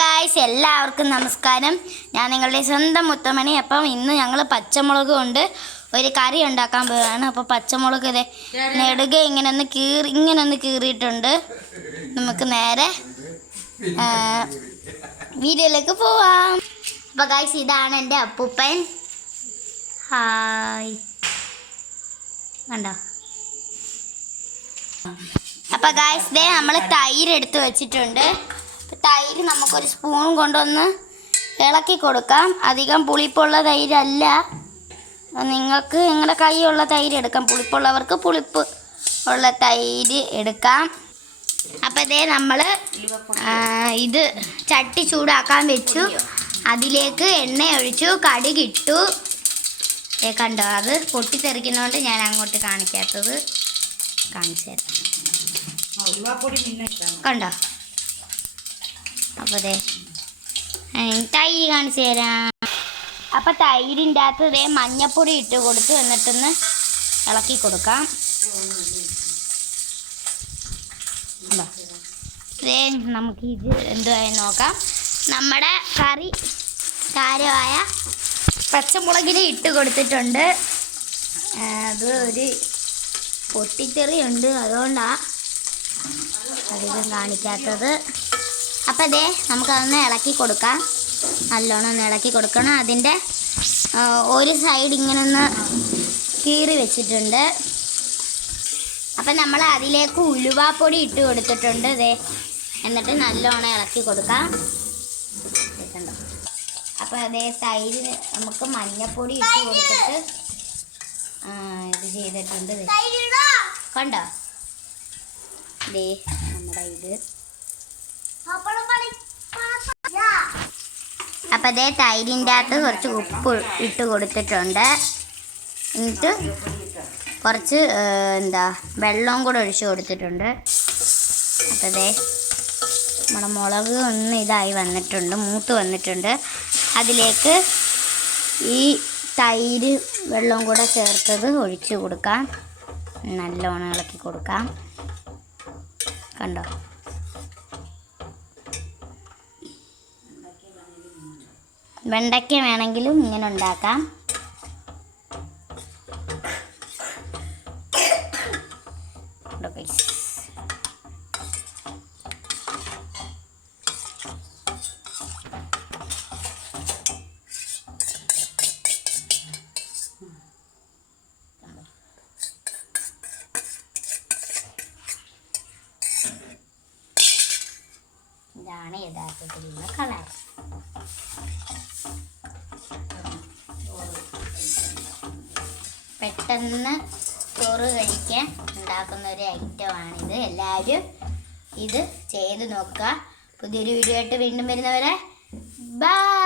Guys എല്ലാവർക്കും നമസ്കാരം. ഞാൻ നിങ്ങളുടെ സ്വന്തം മുത്തമണി. അപ്പം ഇന്ന് ഞങ്ങൾ പച്ചമുളക് കൊണ്ട് ഒരു കറി ഉണ്ടാക്കാൻ പോവുകയാണ്. അപ്പോൾ പച്ചമുളക് നെടുക ഇങ്ങനെ ഒന്ന് കീറിയിട്ടുണ്ട്. നമുക്ക് നേരെ വീഡിയോയിലേക്ക് പോവാം. അപ്പോൾ ഗായ്സ് ഇതാണ് എൻ്റെ അപ്പൂപ്പൻ. ഹായ്, കണ്ടോ? അപ്പോൾ ഗായ്സ് നമ്മൾ തൈര് എടുത്ത് വെച്ചിട്ടുണ്ട്. തൈര് നമുക്കൊരു സ്പൂൺ കൊണ്ടൊന്ന് ഇളക്കി കൊടുക്കാം. അധികം പുളിപ്പുള്ള തൈരല്ല, നിങ്ങൾക്ക് നിങ്ങളുടെ കൈയുള്ള തൈര് എടുക്കാം. പുളിപ്പുള്ളവർക്ക് പുളിപ്പ് ഉള്ള തൈര് എടുക്കാം. അപ്പോൾ നമ്മൾ ഇത് ചട്ടി ചൂടാക്കാൻ വെച്ചു. അതിലേക്ക് എണ്ണ ഒഴിച്ചു, കടുകിട്ടു. കണ്ടോ, അത് പൊട്ടിത്തെറിക്കുന്നതുകൊണ്ട് ഞാൻ അങ്ങോട്ട് കാണിക്കാത്തത് കാണിച്ചു തരാം. കണ്ടോ? അപ്പോൾ തൈര് കാണിച്ചു തരാം. അപ്പോൾ തൈരിൻ്റെ അകത്ത് മഞ്ഞപ്പൊടി ഇട്ട് കൊടുത്തു. എന്നിട്ടൊന്ന് ഇളക്കി കൊടുക്കാം. നമുക്ക് ഇത് എന്തുവായി നോക്കാം. നമ്മുടെ കറി കാര്യമായ പച്ചമുളകിന് ഇട്ട് കൊടുത്തിട്ടുണ്ട്. അത് ഒരു പൊട്ടിത്തെറിയുണ്ട്, അതുകൊണ്ടാണ് അധികം കാണിക്കാത്തത്. അപ്പോൾ നമുക്കതൊന്ന് ഇളക്കി കൊടുക്കാം. നല്ലോണം ഒന്ന് ഇളക്കി കൊടുക്കണം. അതിൻ്റെ ഒരു സൈഡ് ഇങ്ങനെ ഒന്ന് കീറി വെച്ചിട്ടുണ്ട്. അപ്പം നമ്മൾ അതിലേക്ക് ഉലുവാപ്പൊടി ഇട്ട് കൊടുത്തിട്ടുണ്ട്. എന്നിട്ട് നല്ലോണം ഇളക്കി കൊടുക്കാം. അപ്പോൾ തൈര് നമുക്ക് മഞ്ഞപ്പൊടി ഇട്ട് കൊടുത്തിട്ട് ഇത് ചെയ്തിട്ടുണ്ട്. കണ്ടോ? നമ്മുടെ ഇത് അപ്പം തൈരിൻ്റെ അകത്ത് കുറച്ച് ഉപ്പ് ഇട്ട് കൊടുത്തിട്ടുണ്ട്. എന്നിട്ട് കുറച്ച് വെള്ളവും കൂടെ ഒഴിച്ച് കൊടുത്തിട്ടുണ്ട്. അപ്പം നമ്മുടെ മുളക് ഒന്ന് ഇതായി വന്നിട്ടുണ്ട്, മൂത്ത് വന്നിട്ടുണ്ട്. അതിലേക്ക് ഈ തൈര് വെള്ളവും കൂടെ ചേർത്തത് ഒഴിച്ച് കൊടുക്കാം. നല്ലോണം ഇളക്കി കൊടുക്കാം. കണ്ടോ? വെണ്ടയ്ക്ക വേണമെങ്കിലും ഇങ്ങനെ ഉണ്ടാക്കാം. ഇതാണ് യഥാർത്ഥത്തിലുള്ള കളർ. പെട്ടെന്ന് ചോറ് കഴിക്കാൻ ഉണ്ടാക്കുന്ന ഒരു ഐറ്റമാണിത്. എല്ലാവരും ഇത് ചെയ്ത് നോക്കുക. പുതിയൊരു വീഡിയോ ആയിട്ട് വീണ്ടും വരുന്നവരെ ബൈ.